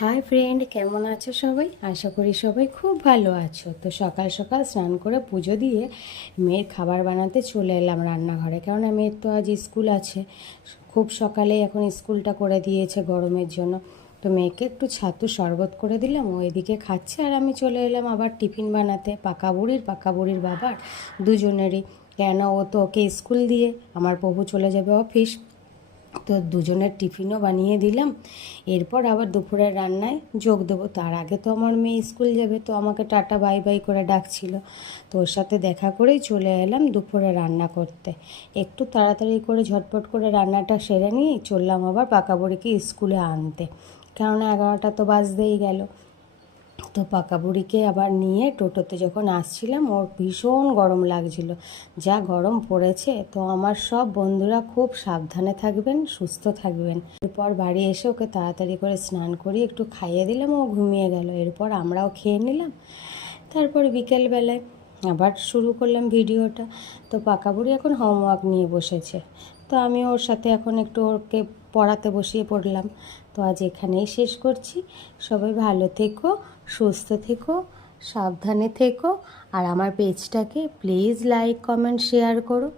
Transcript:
Hi friend, কেমন আছো সবাই? আশা করি সবাই খুব ভালো আছো। তো সকাল সকাল স্নান করে পুজো দিয়ে মেয়ের খাবার বানাতে চলে এলাম রান্নাঘরে, কেননা মেয়ের তো আজ স্কুল আছে। খুব সকালে এখন স্কুলটা করে দিয়েছে গরমের জন্য। তো মেয়েকে একটু ছাতু শরবত করে দিলাম, ও এদিকে খাচ্ছে আর আমি চলে এলাম আবার টিফিন বানাতে পাকা বুড়ির বাবার দুজনেরই। কেন, ও তো ওকে স্কুল দিয়ে আমার প্রভু চলে যাবে অফিস, তো দুজনের টিফিনও বানিয়ে দিলাম। এরপর আবার দুপুরের রান্নায় যোগ দেবো। তার আগে তো আমার মেয়ে স্কুল যাবে, তো আমাকে টাটা বাই বাই করে ডাকছিল। তো ওর সাথে দেখা করেই চলে এলাম দুপুরে রান্না করতে। একটু তাড়াতাড়ি করে ঝটপট করে রান্নাটা সেরে নিয়েই চললাম আবার পাকা বুড়িকে স্কুলে আনতে, কেননা 11টা তো বাজতেই গেল। তো পাকা বুড়িকে আবার নিয়ে টোটোতে যখন আসছিলাম, ওর ভীষণ গরম লাগছিল। যা গরম পড়েছে, তো আমার সব বন্ধুরা খুব সাবধানে থাকবেন, সুস্থ থাকবেন। এরপর বাড়ি এসে ওকে তাড়াতাড়ি করে স্নান করিয়ে একটু খাইয়ে দিলাম, ও ঘুমিয়ে গেল। এরপর আমরাও খেয়ে নিলাম। তারপরে বিকেলবেলায় আবার শুরু করলাম ভিডিওটা। তো পাকা বুড়ি এখন হোমওয়ার্ক নিয়ে বসেছে, তো আমি ওর সাথে এখন একটু ওকে পড়াতে বসিয়ে পড়লাম। তো আজ এখানেই শেষ করছি। সবাই ভালো থেকো, সুস্থ থেকো, সাবধানে থেকো, আর আমার পেজটাকে প্লিজ লাইক কমেন্ট শেয়ার করো।